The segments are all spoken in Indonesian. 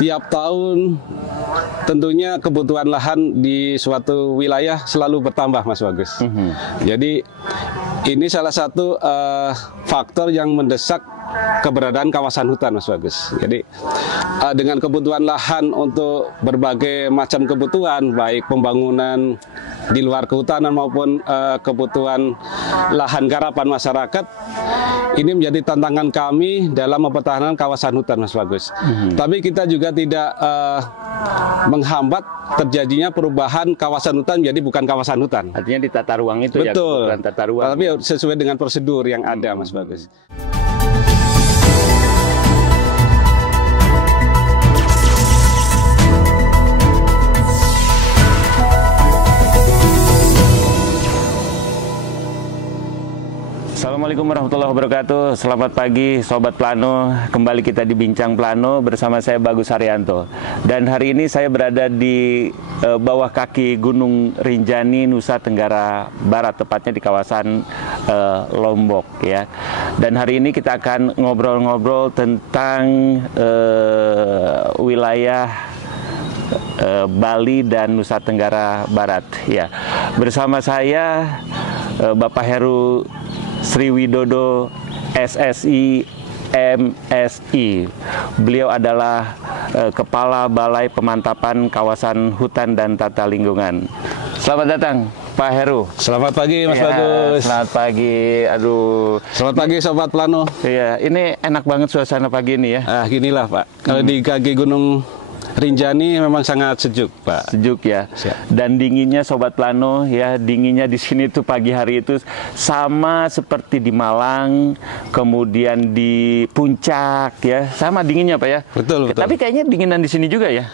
Tiap tahun tentunya kebutuhan lahan di suatu wilayah selalu bertambah, Mas Bagus. Jadi ini salah satu faktor yang mendesak keberadaan kawasan hutan, Mas Bagus. Jadi dengan kebutuhan lahan untuk berbagai macam kebutuhan, baik pembangunan di luar kehutanan maupun kebutuhan lahan garapan masyarakat, ini menjadi tantangan kami dalam mempertahankan kawasan hutan, Mas Bagus. Tapi kita juga tidak menghambat terjadinya perubahan kawasan hutan menjadi bukan kawasan hutan. Artinya di tata ruang itu. Betul. Ya, bukan tata ruang. Tapi sesuai dengan prosedur yang ada, Mas Bagus. Assalamualaikum warahmatullahi wabarakatuh. Selamat pagi Sobat Plano. Kembali kita di Bincang Plano bersama saya Bagus Haryanto. Dan hari ini saya berada di bawah kaki Gunung Rinjani, Nusa Tenggara Barat, tepatnya di kawasan Lombok ya. Dan hari ini kita akan ngobrol-ngobrol tentang wilayah Bali dan Nusa Tenggara Barat ya. Bersama saya Bapak Heru Sriwidodo SSI MSI. Beliau adalah Kepala Balai Pemantapan Kawasan Hutan dan Tata Lingkungan. Selamat datang Pak Heru. Selamat pagi, Mas Bagus. Selamat pagi. Aduh. Selamat pagi Sobat Plano. Iya, ini enak banget suasana pagi ini ya. Ginilah Pak. Kalau di kaki Gunung Rinjani memang sangat sejuk, Pak. Sejuk ya. Siap. Dan dinginnya Sobat Plano ya, dinginnya di sini tuh pagi hari itu sama seperti di Malang, kemudian di Puncak ya. Sama dinginnya Pak ya. Betul, betul. Tapi kayaknya dinginan di sini juga ya.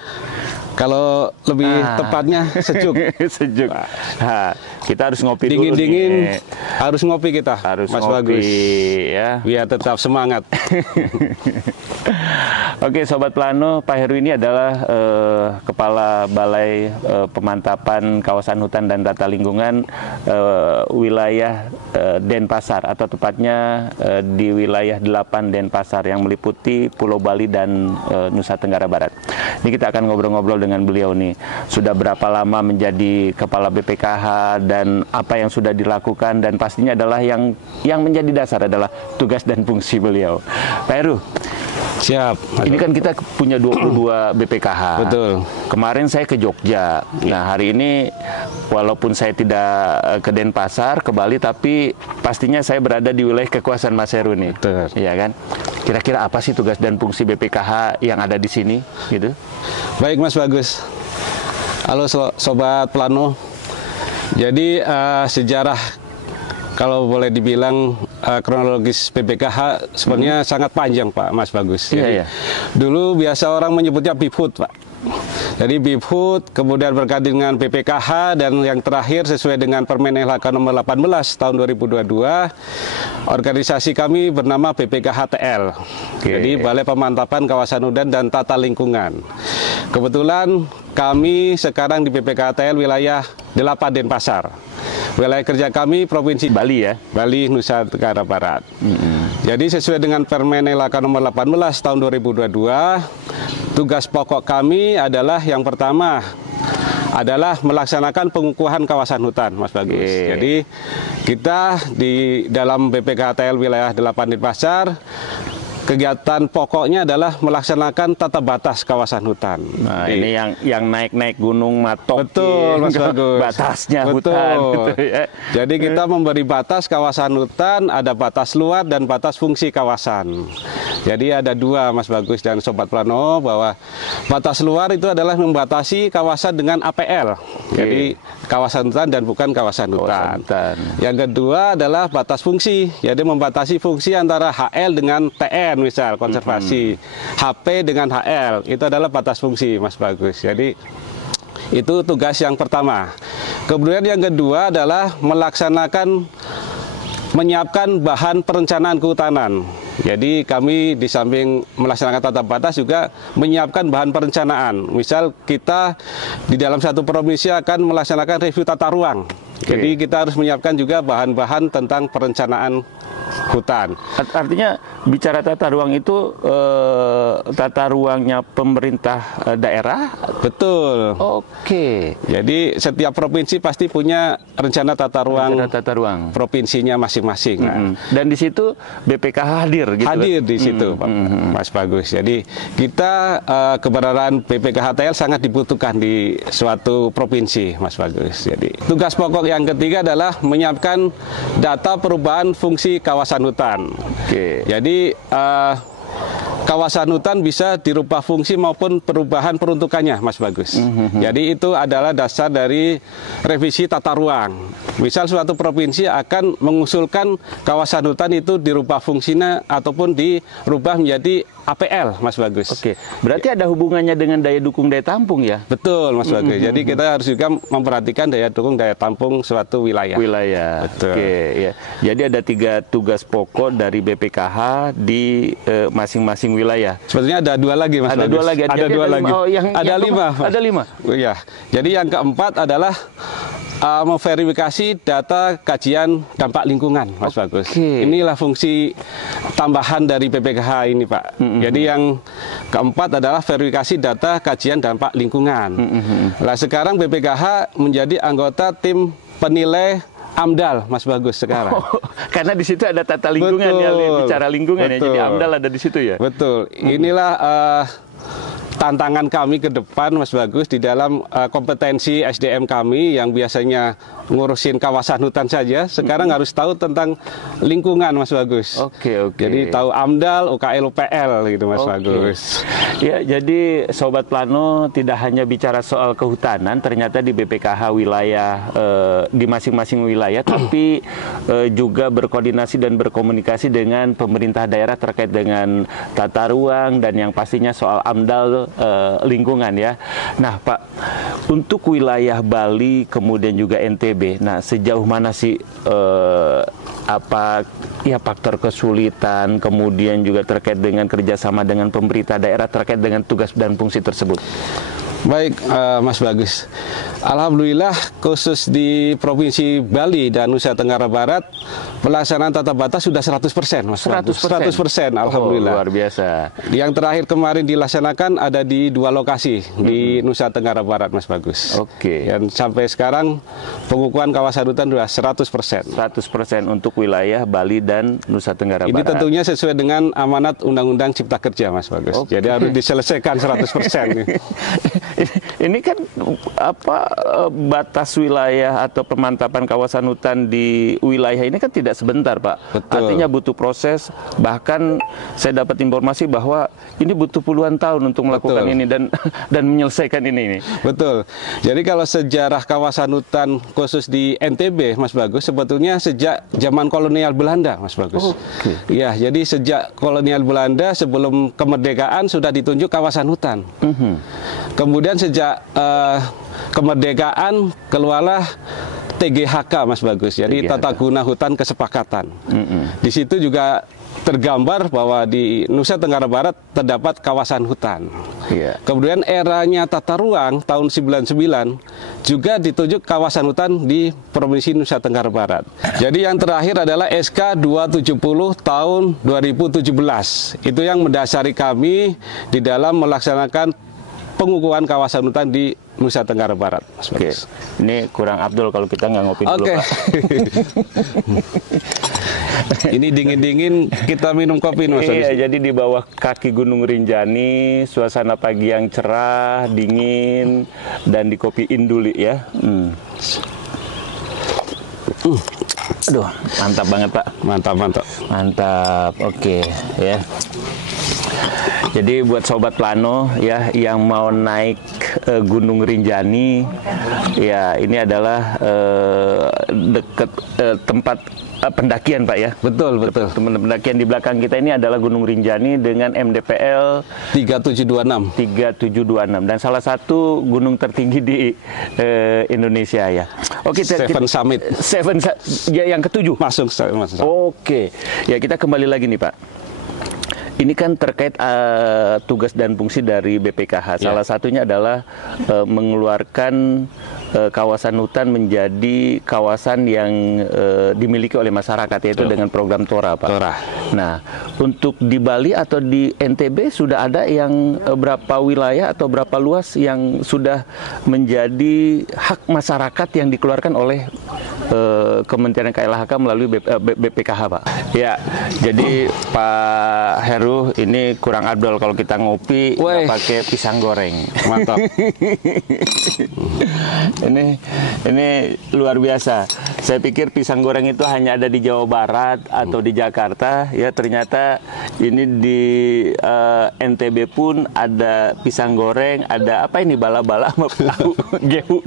Kalau lebih tepatnya sejuk. Sejuk. Nah, kita harus ngopi dulu Dingin-dingin harus ngopi kita, harus Mas ngopi, Bagus. Ya. Biar tetap semangat. Oke, Sobat Plano, Pak Heru ini adalah Kepala Balai Pemantapan Kawasan Hutan dan Tata Lingkungan wilayah Denpasar, atau tepatnya di wilayah 8 Denpasar yang meliputi Pulau Bali dan Nusa Tenggara Barat. Ini kita akan ngobrol-ngobrol dengan beliau nih. Sudah berapa lama menjadi Kepala BPKH dan apa yang sudah dilakukan, dan pastinya adalah yang menjadi dasar adalah tugas dan fungsi beliau. Pak Heru. Siap. Ini kan kita punya 22 BPKH. Betul. Kemarin saya ke Jogja. Nah, hari ini walaupun saya tidak ke Denpasar, ke Bali, tapi pastinya saya berada di wilayah kekuasaan Mas Heru nih. Betul. Iya kan? Kira-kira apa sih tugas dan fungsi BPKH yang ada di sini gitu? Baik, Mas Bagus. Halo Sobat Plano. Jadi sejarah, kalau boleh dibilang kronologis BPKH sebenarnya sangat panjang, Pak, Mas Bagus. Jadi, dulu biasa orang menyebutnya BIPHUT, Pak. Jadi BIPHUT, kemudian berganti dengan BPKH, dan yang terakhir sesuai dengan Permen LHK nomor 18 tahun 2022, organisasi kami bernama BPKH-TL. Jadi Balai Pemantapan Kawasan Hutan dan Tata Lingkungan. Kebetulan kami sekarang di BPKH-TL wilayah 8 Denpasar. Wilayah kerja kami Provinsi Bali ya? Bali, Nusa Tenggara Barat. Jadi sesuai dengan Permen LHK nomor 18 tahun 2022, tugas pokok kami adalah yang pertama adalah melaksanakan pengukuhan kawasan hutan, Mas Bagus. Jadi kita di dalam BPKH-TL wilayah 8 Denpasar, kegiatan pokoknya adalah melaksanakan tata batas kawasan hutan. Nah, ini yang naik-naik gunung Matok. Betul, Mas Bagus. Batasnya betul. Hutan. Gitu ya. Jadi kita memberi batas kawasan hutan, ada batas luar dan batas fungsi kawasan. Jadi ada dua, Mas Bagus dan Sobat Plano, bahwa batas luar itu adalah membatasi kawasan dengan APL. Jadi kawasan hutan dan bukan kawasan hutan. Yang kedua adalah batas fungsi, jadi membatasi fungsi antara HL dengan TN. Misal konservasi, HP dengan HL, itu adalah batas fungsi, Mas Bagus. Jadi itu tugas yang pertama. Kemudian yang kedua adalah menyiapkan bahan perencanaan kehutanan. Jadi kami di samping melaksanakan tata batas juga menyiapkan bahan perencanaan. Misal kita di dalam satu provinsi akan melaksanakan review tata ruang. Jadi kita harus menyiapkan juga bahan-bahan tentang perencanaan hutan. Artinya bicara tata ruang itu tata ruangnya pemerintah daerah? Betul. Oke. Jadi setiap provinsi pasti punya rencana tata ruang provinsinya masing-masing. Dan di situ BPKH hadir gitu. Hadir di situ, Mas Bagus. Jadi kita keberadaan BPKH TL sangat dibutuhkan di suatu provinsi, Mas Bagus. Jadi tugas pokok yang ketiga adalah menyiapkan data perubahan fungsi kawasan hutan. Oke. Jadi kawasan hutan bisa dirubah fungsi maupun perubahan peruntukannya, Mas Bagus. Jadi itu adalah dasar dari revisi tata ruang. Misal suatu provinsi akan mengusulkan kawasan hutan itu dirubah fungsinya ataupun dirubah menjadi APL, Mas Bagus. Oke, berarti ada hubungannya dengan daya dukung daya tampung ya? Betul, Mas Bagus. Jadi kita harus juga memperhatikan daya dukung daya tampung suatu wilayah. Betul. Oke, ya. Jadi ada 3 tugas pokok dari BPKH di masing-masing wilayah. Sebetulnya ada 2 lagi, Mas Bagus. Ada 2 lagi. Ada 2 lagi. Oh, ada 5. Ada 5. Iya. Jadi yang keempat adalah memverifikasi data kajian dampak lingkungan, Mas Bagus. Inilah fungsi tambahan dari BPKH ini, Pak. Jadi yang keempat adalah verifikasi data kajian dampak lingkungan. Nah, sekarang BPKH menjadi anggota tim penilai AMDAL, Mas Bagus sekarang. Karena di situ ada tata lingkungan ya, bicara lingkungan ya. Jadi AMDAL ada di situ ya. Betul. Inilah tantangan kami ke depan, Mas Bagus, di dalam kompetensi SDM kami yang biasanya ngurusin kawasan hutan saja, sekarang harus tahu tentang lingkungan, Mas Bagus. Oke. Jadi tahu AMDAL, UKL, UPL gitu, Mas Bagus. Ya, jadi Sobat Plano tidak hanya bicara soal kehutanan, ternyata di BPKH wilayah, di masing-masing wilayah, tapi juga berkoordinasi dan berkomunikasi dengan pemerintah daerah terkait dengan tata ruang dan yang pastinya soal AMDAL lingkungan ya. Nah, Pak, untuk wilayah Bali kemudian juga NTB, nah sejauh mana sih apa ya faktor kesulitan kemudian juga terkait dengan kerjasama dengan pemerintah daerah terkait dengan tugas dan fungsi tersebut? Baik, Mas Bagus. Alhamdulillah khusus di Provinsi Bali dan Nusa Tenggara Barat pelaksanaan tata batas sudah 100%, Mas. 100%, alhamdulillah. Luar biasa. Yang terakhir kemarin dilaksanakan ada di 2 lokasi di Nusa Tenggara Barat, Mas Bagus. Oke. Dan sampai sekarang pengukuhan kawasan hutan sudah 100%. 100% untuk wilayah Bali dan Nusa Tenggara Barat. Ini tentunya sesuai dengan amanat Undang-Undang Cipta Kerja, Mas Bagus. Jadi harus diselesaikan 100%. Ini kan batas wilayah atau pemantapan kawasan hutan di wilayah ini kan tidak sebentar, Pak. Betul. Artinya butuh proses, bahkan saya dapat informasi bahwa ini butuh puluhan tahun untuk melakukan ini dan menyelesaikan ini. Betul. Jadi kalau sejarah kawasan hutan khusus di NTB, Mas Bagus, sebetulnya sejak zaman kolonial Belanda, Mas Bagus. Ya, jadi sejak kolonial Belanda sebelum kemerdekaan sudah ditunjuk kawasan hutan. Kemudian sejak kemerdekaan keluarlah TGHK, Mas Bagus. Jadi Tata Guna Hutan Kesepakatan. Di situ juga tergambar bahwa di Nusa Tenggara Barat terdapat kawasan hutan. Kemudian eranya tata ruang tahun 99 juga ditunjuk kawasan hutan di Provinsi Nusa Tenggara Barat. Jadi yang terakhir adalah SK 270 tahun 2017. Itu yang mendasari kami di dalam melaksanakan pengukuhan kawasan hutan di Nusa Tenggara Barat. Oke, ini kurang Abdul kalau kita nggak ngopi dulu, Pak. Ini dingin-dingin kita minum kopi, Mas. Iya, jadi di bawah kaki Gunung Rinjani, suasana pagi yang cerah, dingin, dan dikopiin dulu ya. Aduh, mantap banget, Pak. Mantap. Oke, ya. Jadi buat Sobat Plano ya yang mau naik Gunung Rinjani, ya ini adalah dekat tempat pendakian, Pak ya. Betul. Pendakian di belakang kita ini adalah Gunung Rinjani dengan MDPL 3726 dan salah satu gunung tertinggi di Indonesia ya. Oke, Seven Summit. Ya, yang ketujuh. Masuk. Oke. Ya, kita kembali lagi nih, Pak. Ini kan terkait tugas dan fungsi dari BPKH. Salah satunya adalah mengeluarkan kawasan hutan menjadi kawasan yang dimiliki oleh masyarakat, yaitu dengan program TORA, Pak. TORA. Nah, untuk di Bali atau di NTB sudah ada yang berapa wilayah atau berapa luas yang sudah menjadi hak masyarakat yang dikeluarkan oleh Kementerian KLHK melalui BPKH, Pak? Ya, jadi Pak Heru, ini kurang abdol kalau kita ngopi nggak pakai pisang goreng. Mantap. Ini luar biasa. Saya pikir pisang goreng itu hanya ada di Jawa Barat atau di Jakarta. Ya, ternyata ini di NTB pun ada pisang goreng, ada apa ini, bala-bala sama tahu,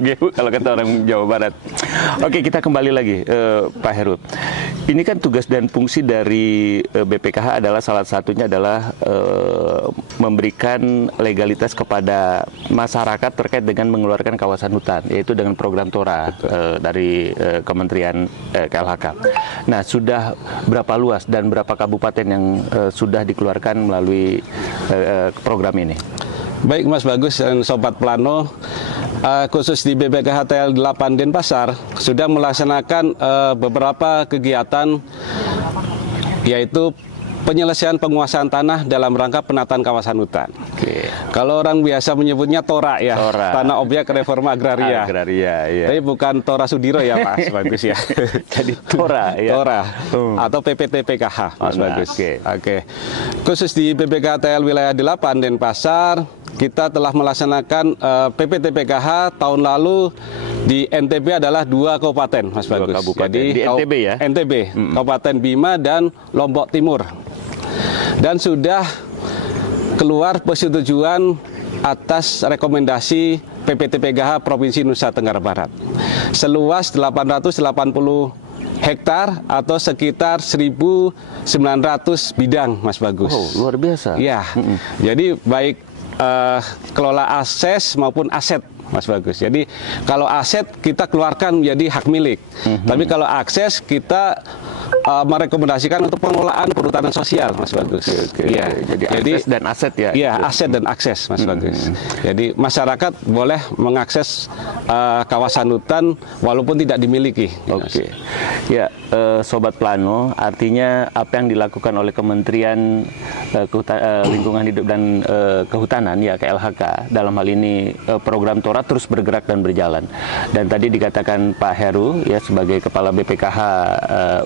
gehu kalau kata orang Jawa Barat. Oke, kita kembali lagi, Pak Heru. Ini kan tugas dan fungsi dari BPKH adalah salah satunya adalah memberikan legalitas kepada masyarakat terkait dengan mengeluarkan kawasan hutan, yaitu dengan program TORA dari Kementerian KLHK. Nah, sudah berapa luas dan berapa kabupaten yang sudah dikeluarkan melalui program ini? Baik Mas Bagus dan Sobat Plano, khusus di BPKH TL 8 Denpasar sudah melaksanakan beberapa kegiatan, yaitu penyelesaian penguasaan tanah dalam rangka penataan kawasan hutan. Oke. Kalau orang biasa menyebutnya TORA ya, TORA. Tanah Objek Reforma Agraria. Iya. Tapi bukan Tora Sudiro ya Mas Bagus ya. Jadi TORA ya. TORA atau PPTPKH Mas Bagus. Oke. Khusus di BPKH TL wilayah 8 Denpasar, kita telah melaksanakan PPTPKH tahun lalu di NTB adalah 2 kabupaten Mas Bagus. Jadi di NTB ya? NTB, Kabupaten Bima dan Lombok Timur. Dan sudah keluar persetujuan atas rekomendasi PPTPKH Provinsi Nusa Tenggara Barat. Seluas 880 hektar atau sekitar 1.900 bidang Mas Bagus. Oh, luar biasa. Ya, jadi baik kelola akses maupun aset Mas Bagus. Jadi kalau aset kita keluarkan menjadi hak milik. Tapi kalau akses kita merekomendasikan untuk pengelolaan perhutanan sosial Mas Bagus. Iya, jadi akses dan aset ya. Iya, aset dan akses Mas Bagus. Jadi masyarakat boleh mengakses kawasan hutan walaupun tidak dimiliki. Oke. Ya, Sobat Plano, artinya apa yang dilakukan oleh Kementerian Lingkungan Hidup dan Kehutanan ya KLHK dalam hal ini program TORA terus bergerak dan berjalan. Dan tadi dikatakan Pak Heru ya sebagai Kepala BPKH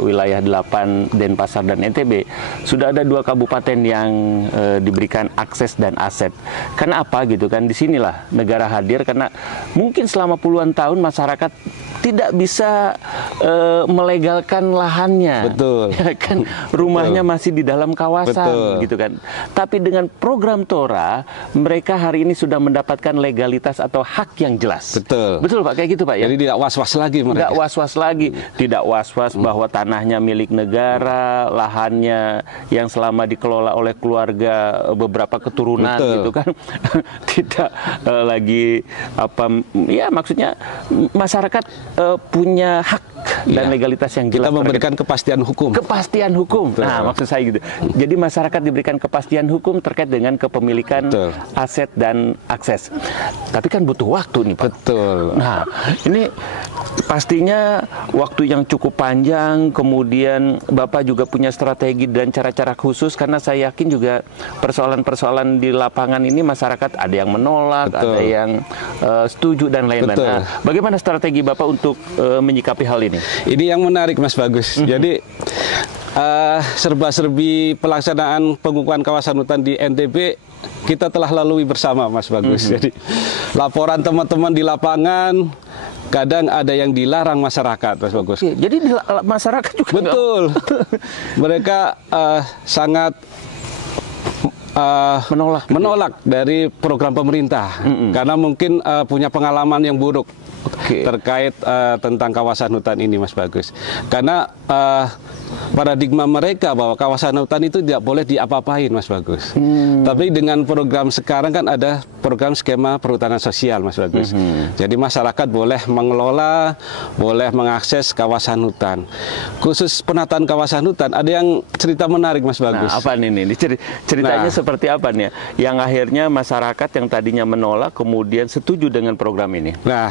wilayah 8 Denpasar dan NTB sudah ada 2 kabupaten yang diberikan akses dan aset. Karena apa gitu kan? Disinilah negara hadir karena mungkin selama puluhan tahun masyarakat tidak bisa melegalkan lahannya. Betul. Ya kan rumahnya masih di dalam kawasan gitu kan. Tapi dengan program TORA mereka hari ini sudah mendapatkan legalitas atau hak yang jelas. Betul. Betul Pak, kayak gitu Pak ya. Jadi tidak was-was lagi mereka. Tidak was-was lagi, tidak was-was bahwa tanahnya milik negara, lahannya yang selama dikelola oleh keluarga beberapa keturunan gitu kan. Tidak lagi apa ya maksudnya masyarakat punya hak dan legalitas yang jelas. Kita memberikan kepastian hukum. Kepastian hukum. Betul. Nah, maksud saya gitu. Jadi masyarakat diberikan kepastian hukum terkait dengan kepemilikan aset dan akses. Tapi kan butuh waktu nih, Pak. Betul. Nah, ini pastinya waktu yang cukup panjang, kemudian Bapak juga punya strategi dan cara-cara khusus karena saya yakin juga persoalan-persoalan di lapangan ini masyarakat ada yang menolak, ada yang setuju dan lain-lain. Nah, bagaimana strategi Bapak untuk menyikapi hal ini? Ini yang menarik Mas Bagus. Jadi serba-serbi pelaksanaan pengukuhan kawasan hutan di NTB kita telah lalui bersama Mas Bagus. Jadi laporan teman-teman di lapangan kadang ada yang dilarang masyarakat Mas Bagus. Jadi masyarakat juga betul. Mereka sangat menolak dari program pemerintah karena mungkin punya pengalaman yang buruk terkait tentang kawasan hutan ini, Mas Bagus. Karena paradigma mereka bahwa kawasan hutan itu tidak boleh diapa-apain, Mas Bagus. Tapi dengan program sekarang kan ada program skema perhutanan sosial, Mas Bagus. Jadi masyarakat boleh mengelola, boleh mengakses kawasan hutan. Khusus penataan kawasan hutan ada yang cerita menarik, Mas Bagus. Nah, apa nih? Ceritanya seperti apa nih? Yang akhirnya masyarakat yang tadinya menolak kemudian setuju dengan program ini. Nah,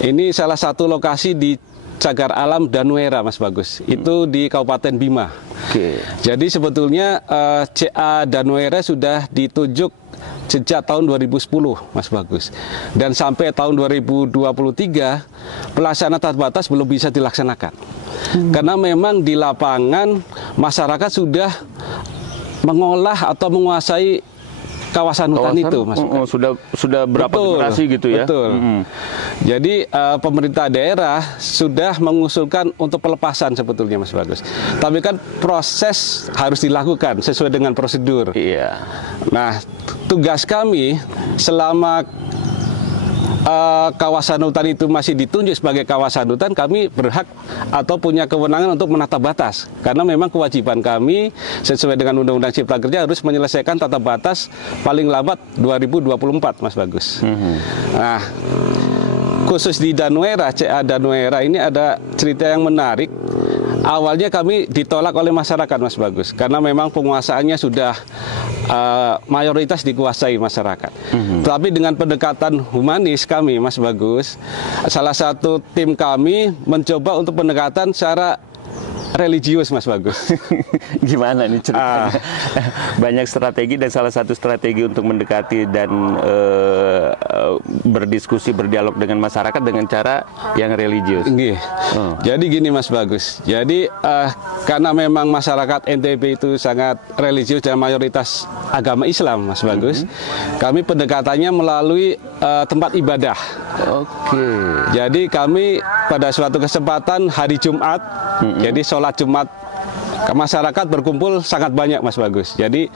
ini salah satu lokasi di Cagar Alam Danuera, Mas Bagus. Itu di Kabupaten Bima. Jadi sebetulnya CA Danuera sudah ditunjuk sejak tahun 2010, Mas Bagus. Dan sampai tahun 2023 pelaksanaan tata batas belum bisa dilaksanakan. Karena memang di lapangan masyarakat sudah mengolah atau menguasai kawasan hutan itu, Mas. Sudah berapa generasi gitu ya? Betul. Jadi pemerintah daerah sudah mengusulkan untuk pelepasan sebetulnya, Mas Bagus. Tapi kan proses harus dilakukan sesuai dengan prosedur. Iya. Nah, tugas kami selama kawasan hutan itu masih ditunjuk sebagai kawasan hutan, kami berhak atau punya kewenangan untuk menata batas. Karena memang kewajiban kami sesuai dengan Undang-Undang Cipta Kerja harus menyelesaikan tata batas paling lambat 2024, Mas Bagus. Nah, khusus di Danuera, CA Danuera ini ada cerita yang menarik. Awalnya kami ditolak oleh masyarakat, Mas Bagus, karena memang penguasaannya sudah mayoritas dikuasai masyarakat. Tapi dengan pendekatan humanis kami, Mas Bagus, salah satu tim kami mencoba untuk pendekatan secara religius, Mas Bagus. Gimana nih ceritanya? Banyak strategi dan salah satu strategi untuk mendekati dan berdiskusi, berdialog dengan masyarakat dengan cara yang religius. Jadi gini, Mas Bagus. Jadi karena memang masyarakat NTB itu sangat religius dan mayoritas agama Islam, Mas Bagus. Kami pendekatannya melalui tempat ibadah. Jadi kami pada suatu kesempatan hari Jumat, jadi sholat Jumat, masyarakat berkumpul sangat banyak, Mas Bagus. Jadi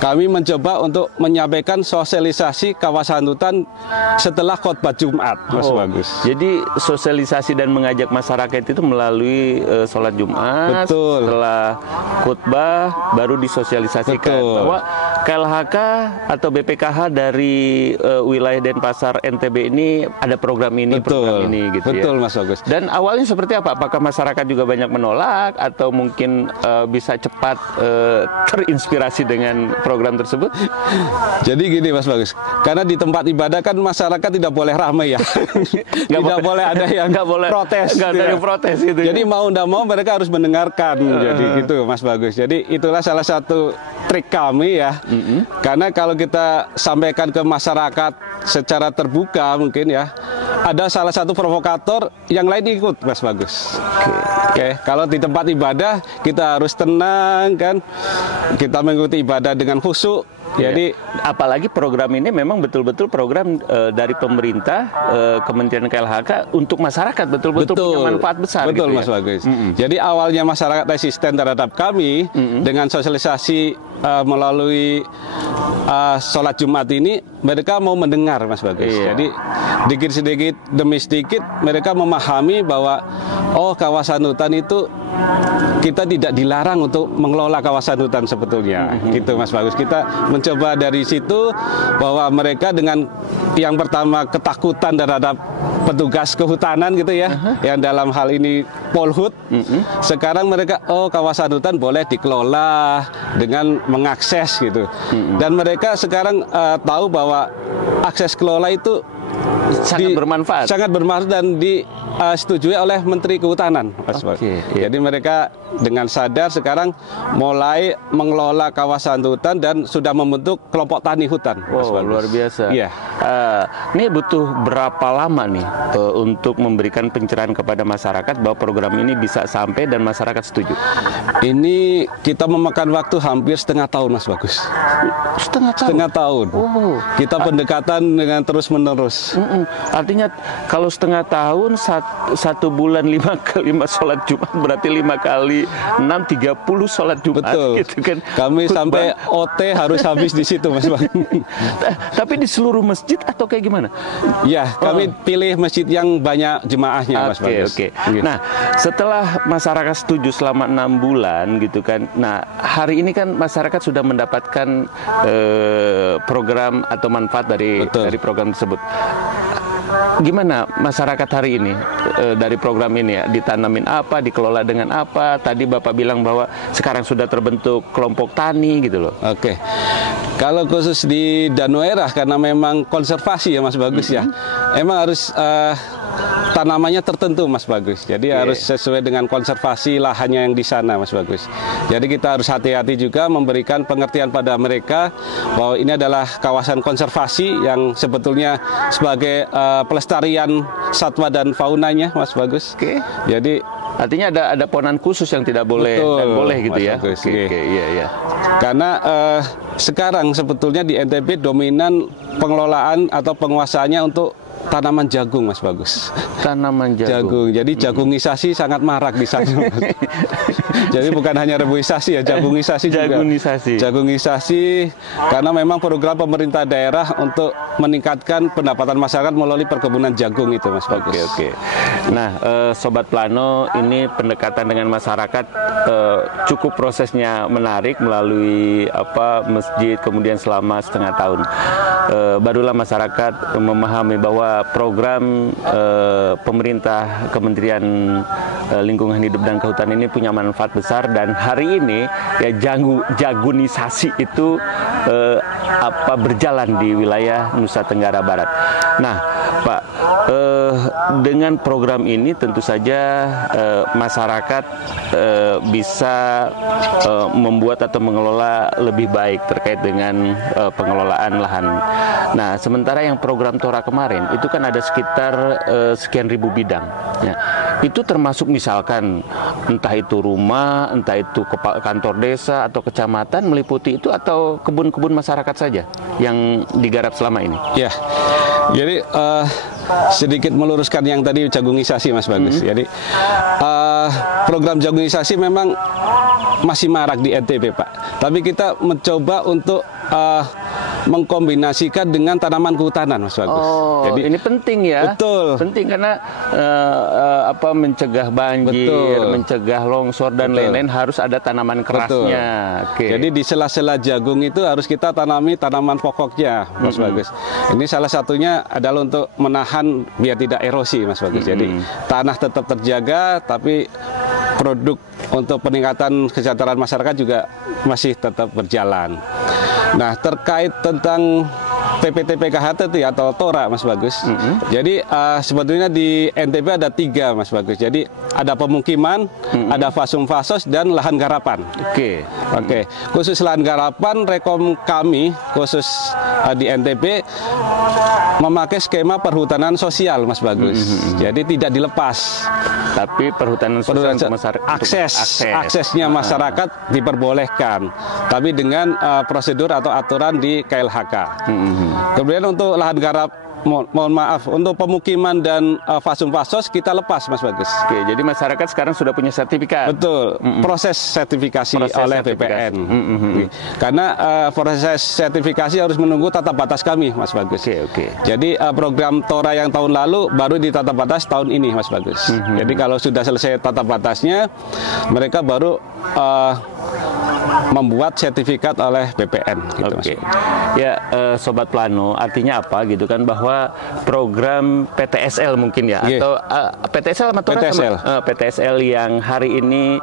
kami mencoba untuk menyampaikan sosialisasi kawasan hutan setelah khotbah Jumat, Mas Bagus. Jadi sosialisasi dan mengajak masyarakat itu melalui sholat Jumat. Betul. Setelah khutbah baru disosialisasikan bahwa KLHK atau BPKH dari wilayah Denpasar NTB ini ada program ini, program ini gitu. Betul, ya. Mas Bagus. Dan awalnya seperti apa? Apakah masyarakat juga banyak menolak atau mungkin bisa cepat terinspirasi dengan program tersebut? Jadi gini, Mas Bagus, karena di tempat ibadah kan masyarakat tidak boleh ramai ya. Tidak boleh ada yang protes. Nggak ada yang protes itu. Jadi mau tidak mau mereka harus mendengarkan. Jadi gitu, Mas Bagus. Jadi itulah salah satu trik kami ya. Karena kalau kita sampaikan ke masyarakat secara terbuka mungkin ya, ada salah satu provokator yang lain ikut, Mas Bagus. Oke. Kalau di tempat ibadah kita harus tenang kan, kita mengikuti ibadah dengan khusyuk. Jadi apalagi program ini memang betul-betul program dari pemerintah, Kementerian KLHK untuk masyarakat, betul-betul punya manfaat besar. Betul, gitu, Mas Bagus. Jadi awalnya masyarakat resisten terhadap kami dengan sosialisasi melalui sholat Jumat ini, mereka mau mendengar, Mas Bagus. Jadi sedikit demi sedikit mereka memahami bahwa kawasan hutan itu kita tidak dilarang untuk mengelola kawasan hutan sebetulnya. Gitu, Mas Bagus. Kita mencoba dari situ bahwa mereka dengan yang pertama ketakutan terhadap petugas kehutanan gitu ya, yang dalam hal ini Polhut. Sekarang mereka kawasan hutan boleh dikelola dengan mengakses gitu. Dan mereka sekarang tahu bahwa akses kelola itu sangat bermanfaat. Sangat bermanfaat dan disetujui oleh Menteri Kehutanan, Mas Bagus. Jadi mereka dengan sadar sekarang mulai mengelola kawasan hutan dan sudah membentuk kelompok tani hutan. Luar biasa. Iya. Ini butuh berapa lama nih untuk memberikan pencerahan kepada masyarakat bahwa program ini bisa sampai dan masyarakat setuju? Ini kita memakan waktu hampir setengah tahun, Mas Bagus. Setengah tahun. Oh. Kita pendekatan dengan terus-menerus. Artinya kalau setengah tahun, satu bulan 5 sholat Jumat, berarti 5 kali 6, 30 sholat Jumat. Betul. Gitu kan. Kami sampai OT harus habis di situ, Mas Bang. Tapi di seluruh masjid atau kayak gimana? Ya, kami pilih masjid yang banyak jemaahnya, Mas Bagus. Oke. Nah, setelah masyarakat setuju selama 6 bulan gitu kan. Nah, hari ini kan masyarakat sudah mendapatkan program atau manfaat dari program tersebut. Gimana masyarakat hari ini dari program ini ya? Ditanamin apa, dikelola dengan apa? Tadi Bapak bilang bahwa sekarang sudah terbentuk kelompok tani gitu loh. Oke. Kalau khusus di Danau Erah, karena memang konservasi ya Mas Bagus ya, emang harus tanamannya tertentu Mas Bagus. Jadi harus sesuai dengan konservasi lahannya yang di sana Mas Bagus. Jadi kita harus hati-hati juga memberikan pengertian pada mereka bahwa ini adalah kawasan konservasi yang sebetulnya sebagai pelestarian satwa dan faunanya Mas Bagus. Jadi artinya ada ponan khusus yang tidak boleh dan boleh gitu ya. Iya. Karena sekarang sebetulnya di NTB dominan pengelolaan atau penguasaannya untuk tanaman jagung Mas Bagus. Tanaman jagung. Jadi jagungisasi sangat marak di sana. Jadi bukan hanya rebuisasi ya, jagungisasi juga. Jagungisasi karena memang program pemerintah daerah untuk meningkatkan pendapatan masyarakat melalui perkebunan jagung itu Mas Bagus. Oke. Nah, Sobat Plano, ini pendekatan dengan masyarakat cukup prosesnya menarik melalui masjid, kemudian selama setengah tahun. Barulah masyarakat memahami bahwa program pemerintah Kementerian Lingkungan Hidup dan Kehutanan ini punya manfaat besar, dan hari ini ya jagunisasi itu berjalan di wilayah Nusa Tenggara Barat. Nah, Pak, dengan program ini tentu saja masyarakat bisa membuat atau mengelola lebih baik terkait dengan pengelolaan lahan. Nah, sementara yang program Tora kemarin itu kan ada sekitar sekian ribu bidang. Ya. Itu termasuk misalkan entah itu rumah, entah itu kantor desa atau kecamatan, meliputi itu, atau kebun-kebun masyarakat saja yang digarap selama ini? Ya, jadi sedikit meluruskan yang tadi jagungisasi Mas Bagus. Jadi program jagungisasi memang masih marak di NTB Pak. Tapi kita mencoba untuk mengkombinasikan dengan tanaman kehutanan Mas Bagus. Oh, jadi ini penting ya. Betul. Penting karena mencegah banjir, mencegah longsor dan lain-lain, harus ada tanaman kerasnya. Jadi di sela-sela jagung itu harus kita tanami tanaman pokoknya Mas Bagus. Ini salah satunya adalah untuk menahan biar tidak erosi Mas Bagus. Jadi tanah tetap terjaga, tapi produk untuk peningkatan kesejahteraan masyarakat juga masih tetap berjalan. Nah, terkait tentang PPTPKH itu atau Tora Mas Bagus. Jadi sebetulnya di NTB ada 3 Mas Bagus. Jadi ada pemukiman, ada fasum-fasos dan lahan garapan. Oke. Khusus lahan garapan, rekom kami khusus di NTB memakai skema perhutanan sosial Mas Bagus. Jadi tidak dilepas. Tapi perhutanan sosial aksesnya masyarakat diperbolehkan, tapi dengan prosedur atau aturan di KLHK. Kemudian untuk lahan garap, mohon maaf, untuk pemukiman dan fasum-fasos kita lepas Mas Bagus. Jadi masyarakat sekarang sudah punya sertifikat. Betul, proses sertifikasi oleh BPN. Karena proses sertifikasi harus menunggu tata batas kami Mas Bagus. Jadi program Tora yang tahun lalu baru di tata batas tahun ini Mas Bagus. Jadi kalau sudah selesai tata batasnya, mereka baru membuat sertifikat oleh BPN gitu, Mas. Ya, Sobat Plano, artinya apa gitu kan, bahwa program PTSL mungkin ya, atau PTSL atau PTSL yang hari ini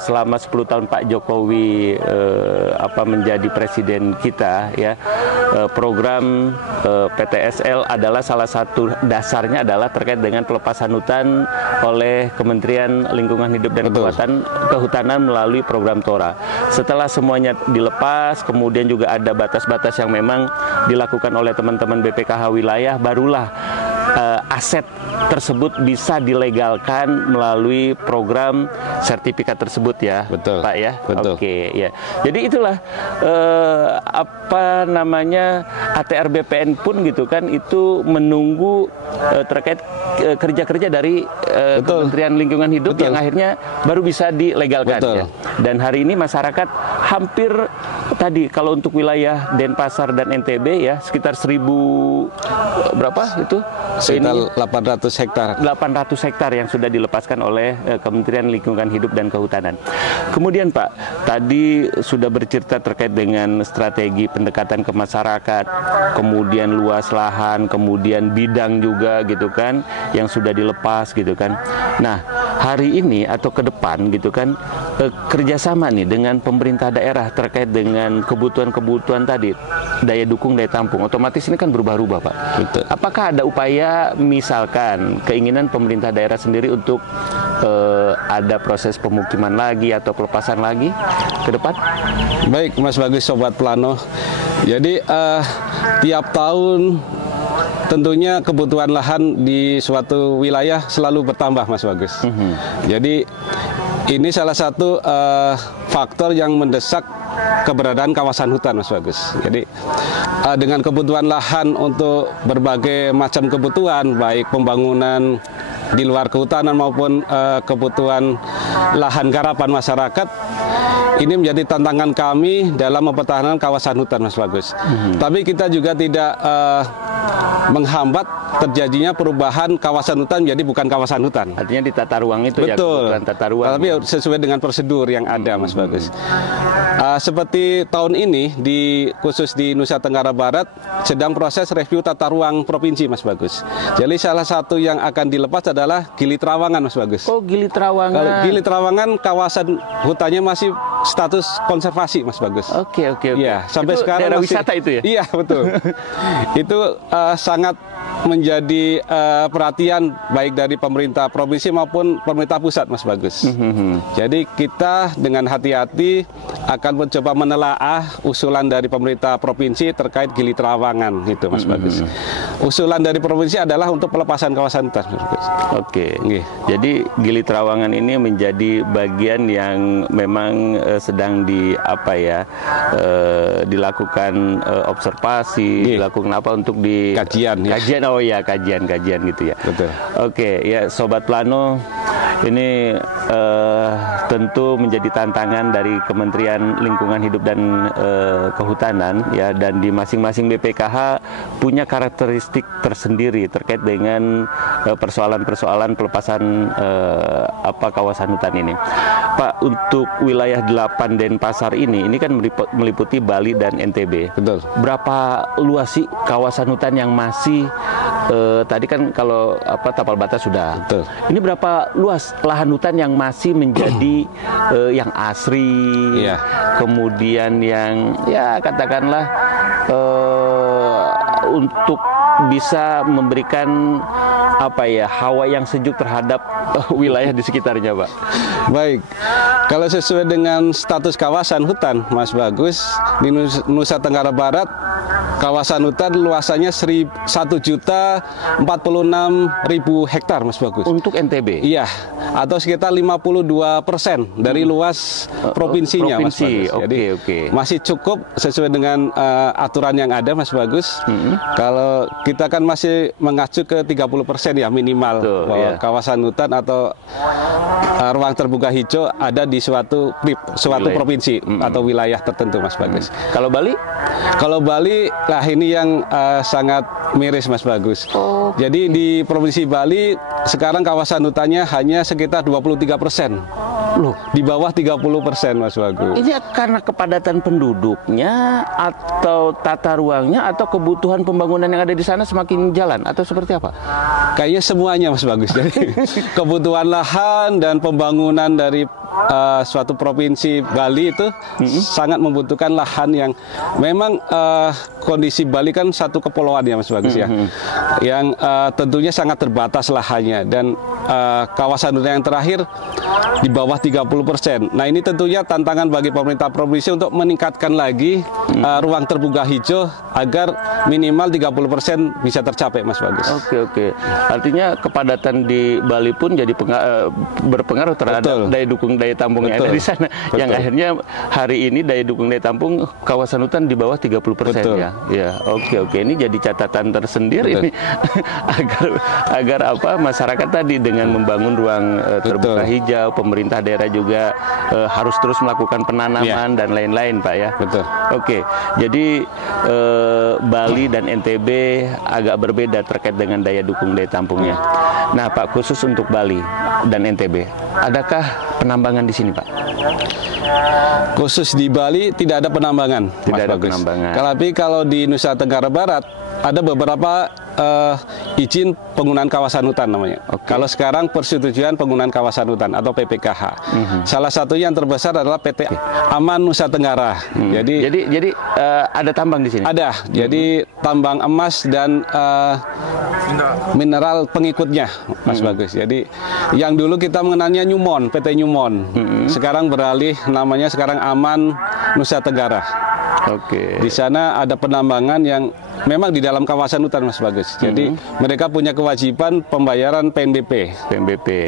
selama 10 tahun Pak Jokowi menjadi presiden kita ya, program PTSL adalah salah satu dasarnya adalah terkait dengan pelepasan hutan oleh Kementerian Lingkungan Hidup dan Kehutanan melalui program Tora. Setelah semuanya dilepas, kemudian juga ada batas-batas yang memang dilakukan oleh teman-teman BPKH wilayah, barulah aset tersebut bisa dilegalkan melalui program sertifikat tersebut ya, Betul. Pak ya. Betul. Oke, ya. Jadi itulah apa namanya ATR BPN pun gitu kan itu menunggu terkait kerja-kerja dari Kementerian Lingkungan Hidup Betul. yang akhirnya baru bisa dilegalkan. Betul. Ya. Dan hari ini masyarakat hampir tadi kalau untuk wilayah Denpasar dan NTB ya sekitar 1000 berapa itu? Sekitar Ini 800 hektar. 800 hektar yang sudah dilepaskan oleh Kementerian Lingkungan Hidup dan Kehutanan. Kemudian Pak, tadi sudah bercerita terkait dengan strategi pendekatan ke masyarakat, kemudian luas lahan, kemudian bidang juga gitu kan, yang sudah dilepas gitu kan. Nah, hari ini atau ke depan gitu kan, kerjasama nih dengan pemerintah daerah terkait dengan kebutuhan-kebutuhan tadi, daya dukung, daya tampung, otomatis ini kan berubah-ubah Pak. Betul. Apakah ada upaya misalkan keinginan pemerintah daerah sendiri untuk ada proses pemukiman lagi atau pelepasan lagi ke depan? Baik, Mas Bagus, Sobat Plano. Jadi tiap tahun tentunya kebutuhan lahan di suatu wilayah selalu bertambah, Mas Bagus. Jadi ini salah satu faktor yang mendesak keberadaan kawasan hutan, Mas Bagus. Jadi dengan kebutuhan lahan untuk berbagai macam kebutuhan, baik pembangunan di luar kehutanan maupun kebutuhan lahan garapan masyarakat, ini menjadi tantangan kami dalam mempertahankan kawasan hutan, Mas Bagus. Tapi kita juga tidak menghambat terjadinya perubahan kawasan hutan menjadi bukan kawasan hutan. Artinya di tata ruang itu ya, Betul. kebutuhan tata ruang. Tapi sesuai dengan prosedur yang ada, Mas Bagus. Seperti tahun ini khusus di Nusa Tenggara Barat sedang proses review tata ruang provinsi, Mas Bagus. Jadi salah satu yang akan dilepas adalah Gili Trawangan, Mas Bagus. Oh, Gili Trawangan. Kalau Gili Trawangan kawasan hutannya masih status konservasi, Mas Bagus. Oke. Iya, sampai Itu sekarang daerah masih, wisata itu ya? Iya, betul. Itu sangat menjadi perhatian baik dari pemerintah provinsi maupun pemerintah pusat, Mas Bagus. Jadi kita dengan hati-hati akan mencoba menelaah usulan dari pemerintah provinsi terkait Gili Trawangan itu, Mas Bagus. Usulan dari provinsi adalah untuk pelepasan kawasan hutan, Mas Bagus. Oke. Nggih. Jadi Gili Trawangan ini menjadi bagian yang memang sedang dilakukan observasi, Nggih. dilakukan apa untuk di Kajian, ya. kajian gitu ya. Betul. Oke, ya Sobat Plano, ini tentu menjadi tantangan dari Kementerian Lingkungan Hidup dan Kehutanan ya, dan di masing-masing BPKH punya karakteristik tersendiri terkait dengan persoalan-persoalan pelepasan kawasan hutan ini. Pak, untuk wilayah 8 Denpasar ini kan meliputi Bali dan NTB. Betul. Berapa luas sih kawasan hutan yang masih tadi kan kalau tapal batas sudah. Betul. Ini berapa luas lahan hutan yang masih menjadi yang asri, Iya. kemudian yang ya katakanlah untuk bisa memberikan hawa yang sejuk terhadap wilayah di sekitarnya, Pak. Baik, kalau sesuai dengan status kawasan hutan, Mas Bagus, di Nusa Tenggara Barat, kawasan hutan luasannya 1.046.000 hektar, Mas Bagus. Untuk NTB? Iya, atau sekitar 52% dari luas provinsinya, Mas Provinsi. Bagus. Jadi Oke. masih cukup sesuai dengan aturan yang ada, Mas Bagus. Kalau kita kan masih mengacu ke 30% ya minimal. Betul, bahwa iya. kawasan hutan atau ruang terbuka hijau ada di suatu Wilayah. provinsi atau wilayah tertentu, Mas Bagus. Kalau Bali? Kalau Bali, lah ini yang sangat miris, Mas Bagus. Jadi di Provinsi Bali sekarang kawasan hutannya hanya sekitar 23%. Loh, di bawah 30%, Mas Bagus. Ini karena kepadatan penduduknya atau tata ruangnya atau kebutuhan pembangunan yang ada di sana semakin jalan atau seperti apa? Kayaknya semuanya, Mas Bagus. Jadi kebutuhan lahan dan pembangunan dari suatu provinsi Bali itu sangat membutuhkan lahan yang memang kondisi Bali kan satu kepulauan ya, Mas Bagus ya, yang tentunya sangat terbatas lahannya dan kawasan hutan yang terakhir di bawah 30%. Nah, ini tentunya tantangan bagi pemerintah provinsi untuk meningkatkan lagi ruang terbuka hijau agar minimal 30% bisa tercapai, Mas Bagus. Oke. Artinya kepadatan di Bali pun jadi berpengaruh terhadap daya dukung daya tampung yang ada di sana. Yang akhirnya hari ini daya dukung daya tampung kawasan hutan di bawah 30% ya. Ya, oke. Ini jadi catatan tersendiri ini agar masyarakat tadi dengan membangun ruang terbuka hijau, pemerintah daerah juga harus terus melakukan penanaman dan lain-lain, Pak ya. Betul. Oke. Jadi Bali dan NTB agak berbeda terkait dengan daya dukung daya tampungnya. Nah, Pak, khusus untuk Bali dan NTB, adakah penambangan di sini, Pak? Khusus di Bali tidak ada penambangan, Tidak ada Bagus. penambangan. Tapi kalau di Nusa Tenggara Barat ada beberapa izin penggunaan kawasan hutan namanya. Kalau sekarang persetujuan penggunaan kawasan hutan atau PPKH. Salah satu yang terbesar adalah PT Aman Nusa Tenggara. Jadi ada tambang di sini. Ada. Jadi tambang emas dan mineral pengikutnya, Mas Bagus. Jadi yang dulu kita mengenalnya Newmont, PT Newmont. Sekarang beralih namanya sekarang Aman Nusa Tenggara. Oke. Di sana ada penambangan yang memang di dalam kawasan hutan, Mas Bagus. Jadi mereka punya kewajiban pembayaran PNBP.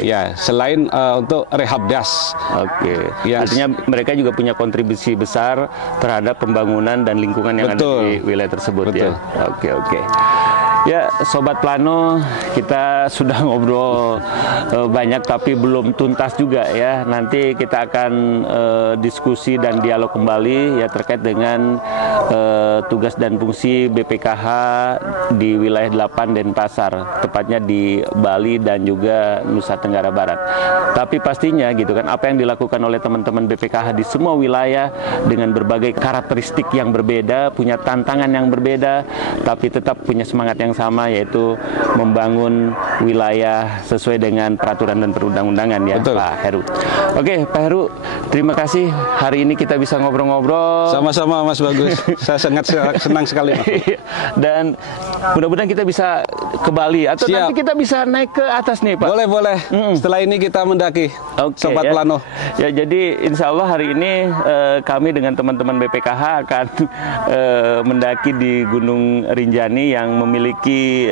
Ya, selain untuk rehab das. Oke. Artinya mereka juga punya kontribusi besar terhadap pembangunan dan lingkungan yang ada di wilayah tersebut ya. Oke. Ya, Sobat Plano, kita sudah ngobrol banyak tapi belum tuntas juga ya. Nanti kita akan diskusi dan dialog kembali ya terkait dengan tugas dan fungsi BPKH di wilayah 8 Denpasar, tepatnya di Bali dan juga Nusa Tenggara Barat. Tapi pastinya gitu kan, apa yang dilakukan oleh teman-teman BPKH di semua wilayah dengan berbagai karakteristik yang berbeda, punya tantangan yang berbeda, tapi tetap punya semangat yang sama, yaitu membangun wilayah sesuai dengan peraturan dan perundang-undangan ya. Betul. Pak Heru. Oke, Pak Heru, terima kasih hari ini kita bisa ngobrol-ngobrol. Sama-sama, Mas Bagus. Saya sangat senang sekali. Dan mudah-mudahan kita bisa ke Bali atau nanti kita bisa naik ke atas nih, Pak. Boleh. Setelah ini kita mendaki. Sobat Plano. Ya, jadi insya Allah hari ini kami dengan teman-teman BPKH akan mendaki di Gunung Rinjani yang memiliki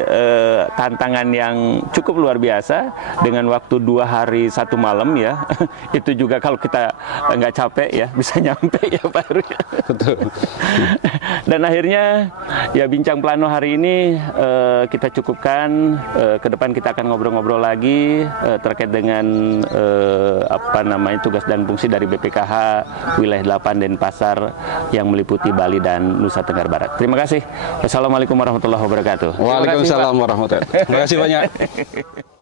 tantangan yang cukup luar biasa dengan waktu 2 hari 1 malam ya. Itu juga kalau kita nggak capek ya bisa nyampe ya Pak Heru. Betul. Dan akhirnya ya bincang Plano hari ini kita cukupkan. Ke depan kita akan ngobrol-ngobrol lagi terkait dengan tugas dan fungsi dari BPKH wilayah 8 Denpasar yang meliputi Bali dan Nusa Tenggara Barat. Terima kasih. Wassalamualaikum warahmatullahi wabarakatuh. Waalaikumsalam warahmatullahi wabarakatuh. Terima kasih banyak.